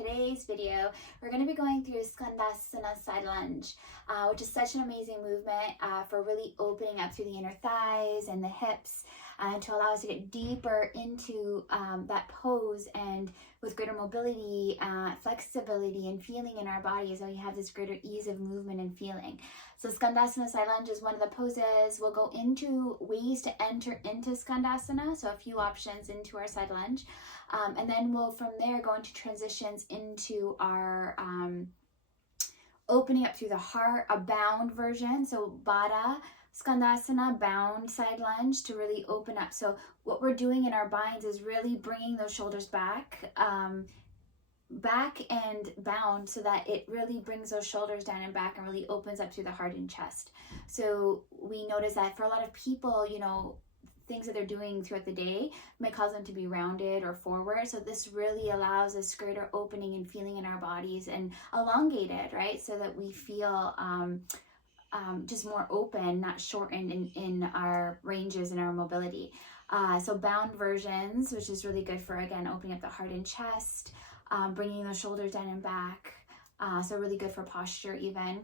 today's video, we're going to be going through Skandasana side lunge, which is such an amazing movement for really opening up through the inner thighs and the hips to allow us to get deeper into that pose, and with greater mobility, flexibility, and feeling in our bodies, so we have this greater ease of movement and feeling. So Skandasana side lunge is one of the poses. We'll go into ways to enter into Skandasana, so a few options into our side lunge. And then we'll from there go into transitions into our opening up through the heart, a bound version. So Baddha, Skandasana, bound side lunge to really open up. So what we're doing in our binds is really bringing those shoulders back, back and bound, so that it really brings those shoulders down and back and really opens up through the heart and chest. So we notice that for a lot of people, you know, things that they're doing throughout the day may cause them to be rounded or forward. So this really allows us greater opening and feeling in our bodies and elongated, right? So that we feel just more open, not shortened in our ranges and our mobility. So bound versions, which is really good for, again, opening up the heart and chest, bringing those shoulders down and back. So really good for posture even.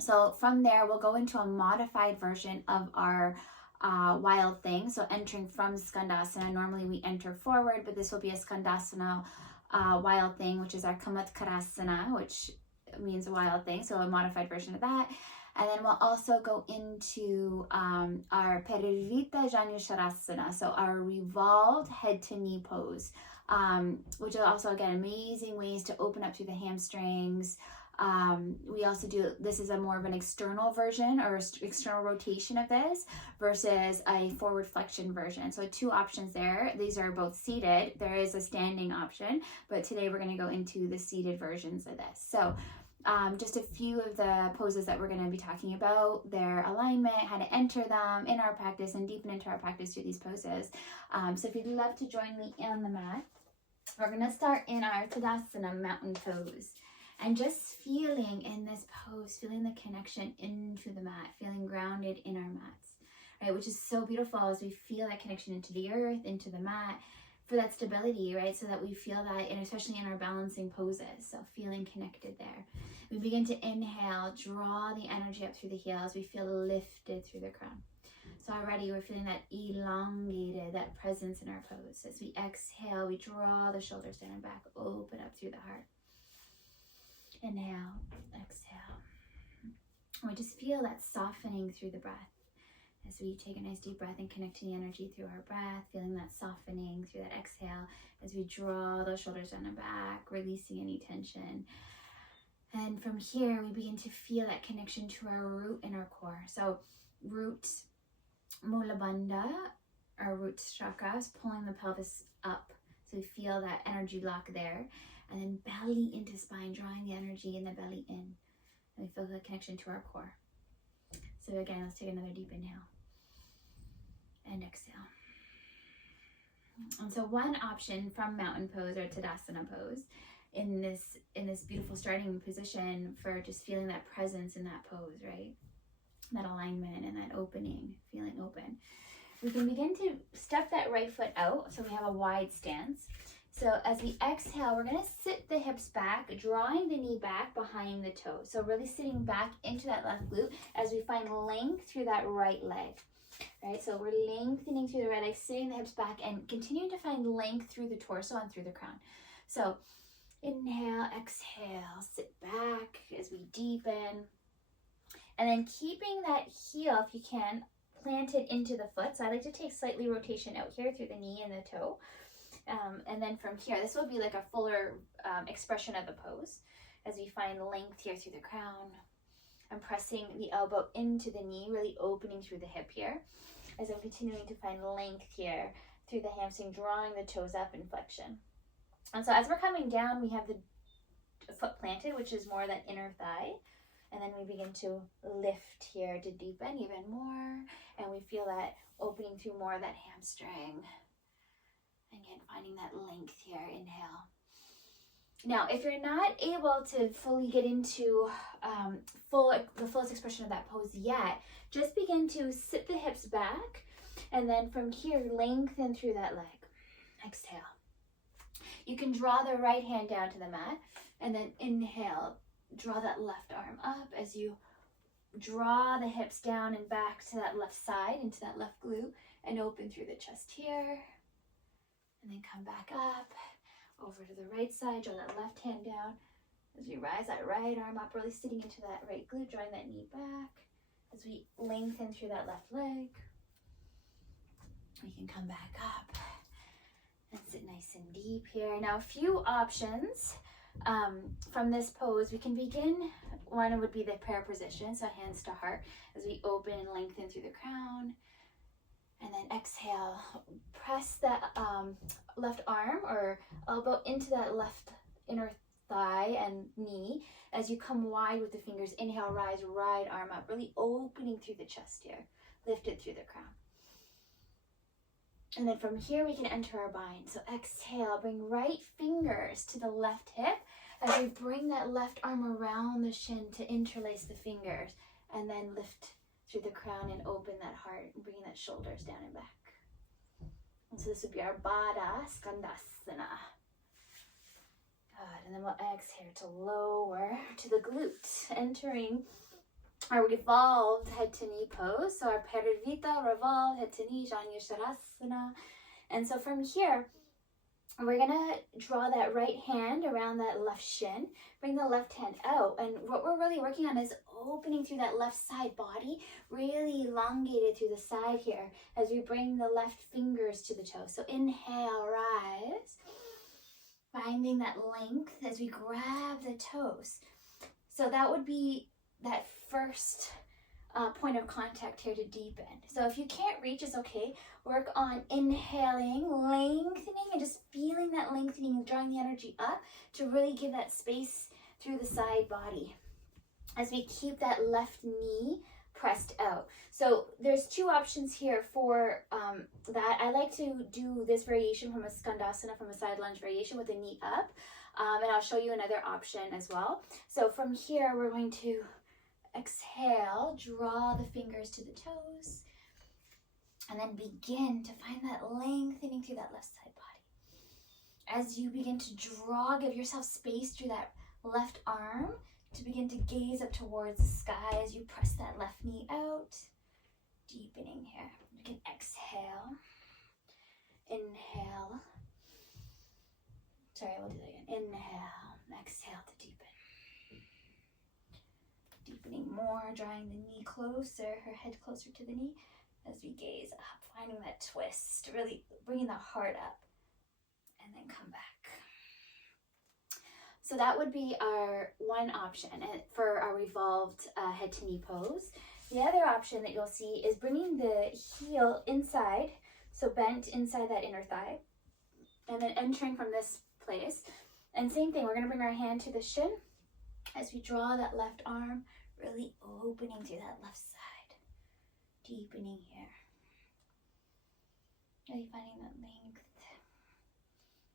So from there, we'll go into a modified version of our wild thing. So entering from Skandasana, normally we enter forward, but this will be a Skandasana wild thing, which is our Camatkarasana, which means a wild thing. So a modified version of that. And then we'll also go into our Parivrtta Janu Sirasana, so our revolved head to knee pose, which are also, again, amazing ways to open up through the hamstrings. We also do, this is a more of an external version or external rotation of this versus a forward flexion version. So two options there. These are both seated. There is a standing option, but today we're going to go into the seated versions of this. So just a few of the poses that we're going to be talking about, their alignment, how to enter them in our practice and deepen into our practice through these poses. So if you'd love to join me on the mat, we're going to start in our Tadasana mountain pose. And just feeling in this pose, feeling the connection into the mat, feeling grounded in our mats, right? Which is so beautiful as we feel that connection into the earth, into the mat, for that stability, right? So that we feel that, and especially in our balancing poses, so feeling connected there. We begin to inhale, draw the energy up through the heels. We feel lifted through the crown. So already we're feeling that elongated, that presence in our pose. As we exhale, we draw the shoulders down and back, open up through the heart. Inhale, exhale. And we just feel that softening through the breath. As we take a nice deep breath and connecting the energy through our breath, feeling that softening through that exhale as we draw those shoulders down and back, releasing any tension. And from here, we begin to feel that connection to our root and our core. So root, Mula Bandha, our root chakra, is pulling the pelvis up. So we feel that energy lock there. And then belly into spine, drawing the energy in the belly in. And we feel the connection to our core. So again, let's take another deep inhale. And exhale. And so one option from mountain pose or Tadasana pose in this beautiful starting position for just feeling that presence in that pose, right? That alignment and that opening, feeling open. We can begin to step that right foot out, so we have a wide stance. So as we exhale, we're going to sit the hips back, drawing the knee back behind the toe. So really sitting back into that left glute as we find length through that right leg. Right, so we're lengthening through the right leg, sitting the hips back, and continuing to find length through the torso and through the crown. So inhale, exhale, sit back as we deepen. And then keeping that heel, if you can, planted into the foot. So I like to take slightly rotation out here through the knee and the toe. And then from here, this will be like a fuller expression of the pose as we find length here through the crown. I'm pressing the elbow into the knee, really opening through the hip here, as I'm continuing to find length here through the hamstring, drawing the toes up in flexion. And so as we're coming down, we have the foot planted, which is more that inner thigh. And then we begin to lift here to deepen even more. And we feel that opening through more of that hamstring. Again, finding that length here, inhale. Now, if you're not able to fully get into the fullest expression of that pose yet, just begin to sit the hips back, and then from here, lengthen through that leg. Exhale. You can draw the right hand down to the mat, and then inhale, draw that left arm up as you draw the hips down and back to that left side, into that left glute, and open through the chest here. And then come back up, over to the right side, draw that left hand down as we rise that right arm up, really sitting into that right glute, drawing that knee back as we lengthen through that left leg. We can come back up and sit nice and deep here. Now, a few options from this pose. We can begin, one would be the prayer position, so hands to heart as we open and lengthen through the crown. And then exhale, press that left arm or elbow into that left inner thigh and knee as you come wide with the fingers. Inhale, rise, right arm up, really opening through the chest here. Lift it through the crown. And then from here we can enter our bind. So exhale, bring right fingers to the left hip as we bring that left arm around the shin to interlace the fingers, and then lift through the crown and open that heart and bring that shoulders down and back. And so this would be our Baddha, Skandasana. Good, and then we'll exhale to lower to the glute, entering our revolved head to knee pose. So our Parivrtta, revolved head to knee, Janu, Sirasana. And so from here, we're gonna draw that right hand around that left shin, bring the left hand out, and what we're really working on is opening through that left side body, really elongated through the side here as we bring the left fingers to the toes. So inhale, rise, finding that length as we grab the toes. So that would be that first point of contact here to deepen. So if you can't reach, it's okay. Work on inhaling, lengthening, and just feeling that lengthening and drawing the energy up to really give that space through the side body as we keep that left knee pressed out. So there's two options here for that. I like to do this variation from a Skandasana, from a side lunge variation with the knee up, and I'll show you another option as well. So from here, we're going to exhale, draw the fingers to the toes, and then begin to find that lengthening through that left side body. As you begin to draw, give yourself space through that left arm to begin to gaze up towards the sky as you press that left knee out, deepening here. You can exhale, inhale. Sorry, we'll do that again. Inhale, exhale to deepen. Deepening more, drawing the knee closer, her head closer to the knee as we gaze up, finding that twist, really bringing the heart up, and then come back. So that would be our one option for our revolved head to knee pose. The other option that you'll see is bringing the heel inside, so bent inside that inner thigh, and then entering from this place. And same thing, we're going to bring our hand to the shin as we draw that left arm, really opening through that left side, deepening here. Really finding that length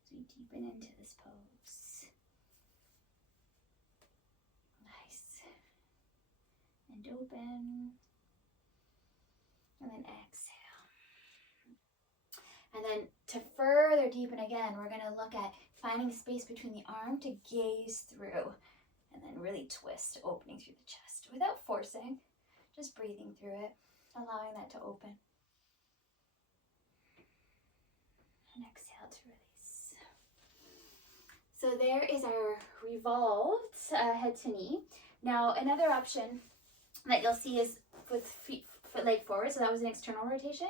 as we deepen into this pose. Nice. And open. And then exhale. And then to further deepen again, we're going to look at finding space between the arm to gaze through. And then really twist, opening through the chest without forcing, just breathing through it, allowing that to open. And exhale to release. So there is our revolved head to knee. Now another option that you'll see is with foot leg forward. So that was an external rotation.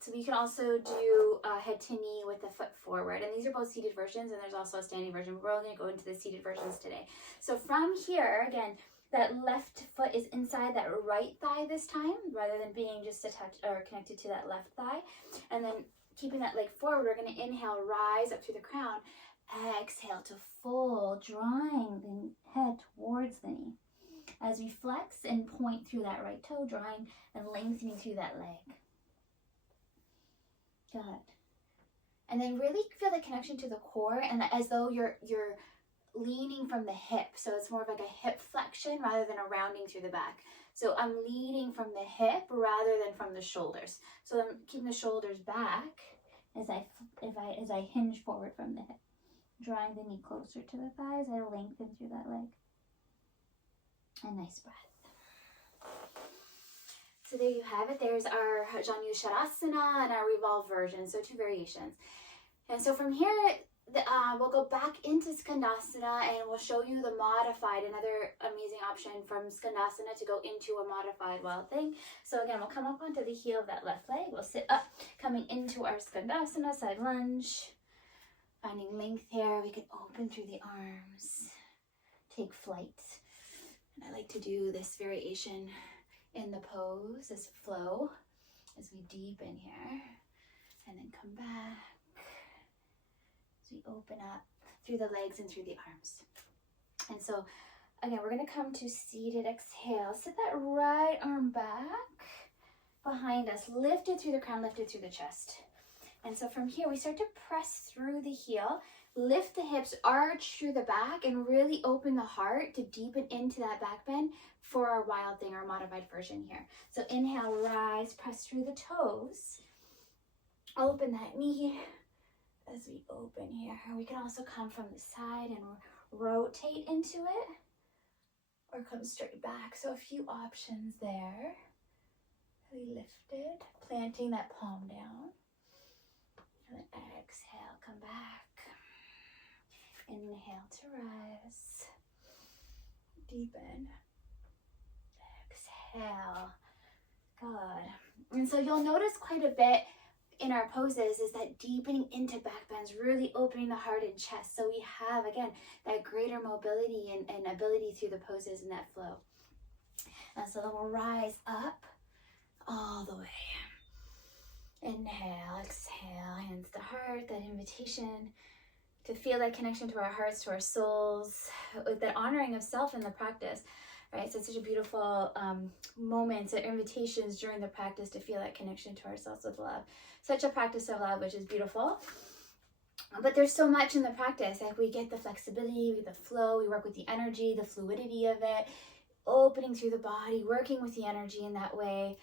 So we can also do head to knee with the foot forward, and these are both seated versions, and there's also a standing version, but we're only going to go into the seated versions today. So from here, again, that left foot is inside that right thigh this time, rather than being just attached or connected to that left thigh. And then keeping that leg forward, we're going to inhale, rise up through the crown, exhale to fold, drawing the head towards the knee. As we flex and point through that right toe, drawing and lengthening through that leg. Good. And then really feel the connection to the core, and as though you're leaning from the hip. So it's more of like a hip flexion rather than a rounding through the back. So I'm leading from the hip rather than from the shoulders. So I'm keeping the shoulders back as I hinge forward from the hip. Drawing the knee closer to the thighs. I lengthen through that leg. A nice breath. So there you have it. There's our Janu Sirasana and our Revolved version. So 2 variations. And so from here, we'll go back into Skandasana and we'll show you the modified, another amazing option from Skandasana to go into a modified wild thing. So again, we'll come up onto the heel of that left leg. We'll sit up, coming into our Skandasana, side lunge. Finding length here. We can open through the arms, take flight. And I like to do this variation in the pose, this flow, as we deepen here. And then come back. We open up through the legs and through the arms. And so again, we're going to come to seated exhale. Sit that right arm back behind us, lifted through the crown, lifted through the chest. And so from here, we start to press through the heel, lift the hips, arch through the back, and really open the heart to deepen into that back bend for our wild thing, our modified version here. So inhale, rise, press through the toes, open that knee. As we open here, we can also come from the side and rotate into it or come straight back. So a few options there. We lifted, planting that palm down. And then exhale, come back. Inhale to rise. Deepen. Exhale. Good. And so you'll notice quite a bit in our poses is that deepening into back bends, really opening the heart and chest. So we have, again, that greater mobility and ability through the poses and that flow. And so then we'll rise up all the way. Inhale, exhale, hands to heart, that invitation to feel that connection to our hearts, to our souls, with that honoring of self in the practice. Right, so it's such a beautiful moments or invitations during the practice to feel that connection to ourselves with love. Such a practice of love, which is beautiful. But there's so much in the practice. Like we get the flexibility, the flow, we work with the energy, the fluidity of it, opening through the body, working with the energy in that way,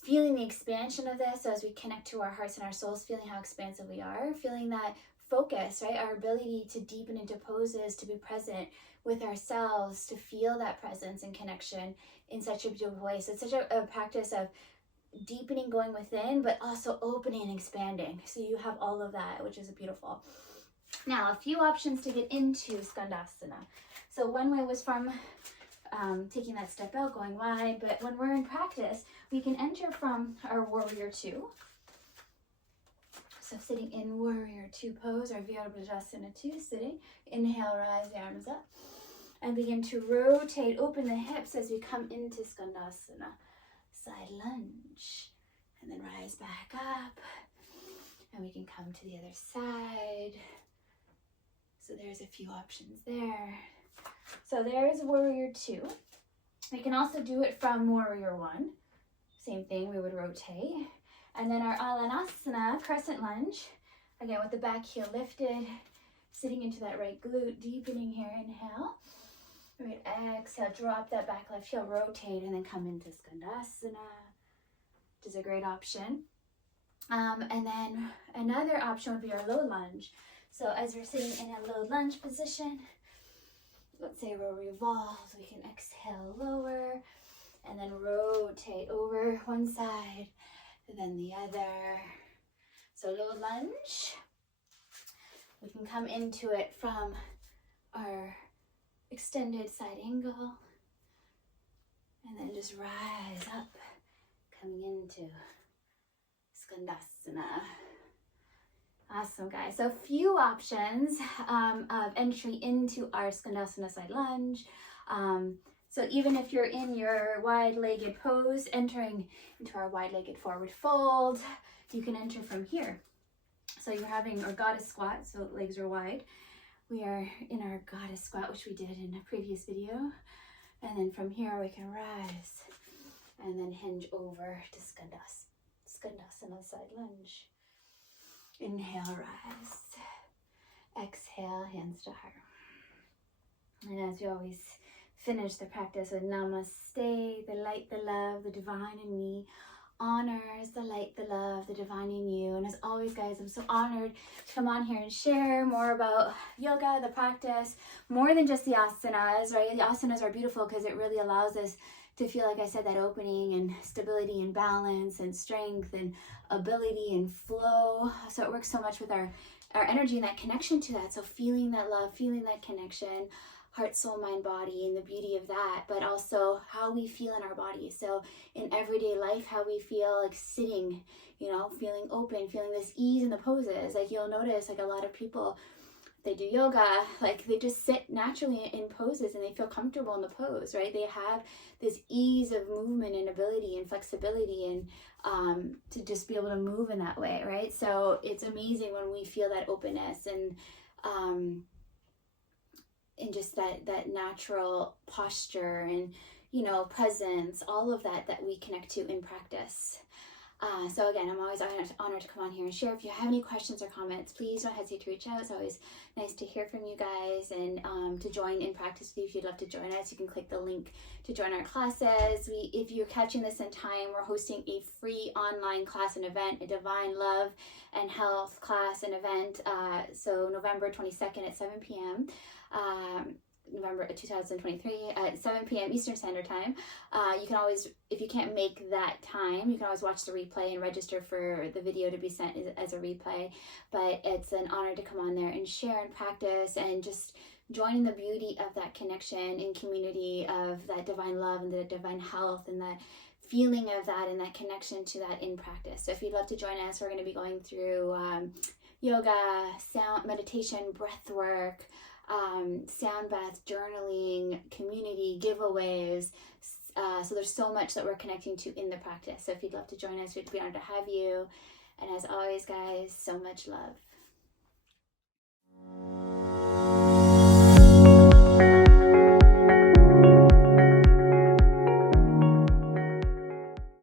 feeling the expansion of this. So as we connect to our hearts and our souls, feeling how expansive we are, feeling that focus, right? Our ability to deepen into poses, to be present with ourselves, to feel that presence and connection in such a beautiful way. So it's such a practice of deepening, going within, but also opening and expanding. So you have all of that, which is beautiful. Now, a few options to get into Skandasana. So one way was from taking that step out, going wide, but when we're in practice, we can enter from our Warrior Two. So sitting in Warrior Two pose, or Vibrance 2, sitting. Inhale, rise the arms up. And begin to rotate, open the hips as we come into Skandasana. Side lunge. And then rise back up. And we can come to the other side. So there's a few options there. So there's Warrior 2. We can also do it from Warrior 1. Same thing, we would rotate. And then our Asanas, crescent lunge. Again, with the back heel lifted, sitting into that right glute, deepening here, inhale. Right, exhale, drop that back left heel, rotate, and then come into Skandasana, which is a great option. And then another option would be our low lunge. So as we're sitting in a low lunge position, let's say we're revolved, we can exhale, lower, and then rotate over one side, and then the other. So low lunge, we can come into it from our extended side angle, and then just rise up, coming into Skandasana. Awesome, guys. So a few options of entry into our Skandasana side lunge. So even if you're in your wide-legged pose, entering into our wide-legged forward fold, you can enter from here. So you're having our goddess squat, so legs are wide. We are in our goddess squat, which we did in a previous video. And then from here, we can rise and then hinge over to Skandasana side lunge. Inhale, rise. Exhale, hands to heart. And as we always finish the practice with Namaste, the light, the love, the divine in me, honors the light, the love, the divine in you. And as always, guys, I'm so honored to come on here and share more about yoga, the practice, more than just the asanas, right? The asanas are beautiful because it really allows us to feel, like I said, that opening and stability and balance and strength and ability and flow. So it works so much with our energy and that connection to that. So feeling that love, feeling that connection, heart, soul, mind, body, and the beauty of that, but also how we feel in our body. So in everyday life, how we feel like sitting, you know, feeling open, feeling this ease in the poses. Like you'll notice, like a lot of people, they do yoga, like they just sit naturally in poses and they feel comfortable in the pose, right? They have this ease of movement and ability and flexibility and to just be able to move in that way, right? So it's amazing when we feel that openness and just that natural posture and, you know, presence, all of that we connect to in practice. So again, I'm always honored to come on here and share. If you have any questions or comments, please don't hesitate to reach out. It's always nice to hear from you guys and to join in practice with you. If you'd love to join us, you can click the link to join our classes. If you're catching this in time, we're hosting a free online class and event, a Divine Love and Health class and event. So November 22nd at 7 p.m. November 2023 at 7 p.m. Eastern Standard Time. You can always, if you can't make that time, you can always watch the replay and register for the video to be sent as a replay. But it's an honor to come on there and share and practice and just join in the beauty of that connection and community of that divine love and the divine health and that feeling of that and that connection to that in practice. So if you'd love to join us, we're going to be going through yoga, sound, meditation, breath work, sound baths, journaling, community, giveaways. So there's so much that we're connecting to in the practice. So if you'd love to join us, we'd be honored to have you. And as always, guys, so much love.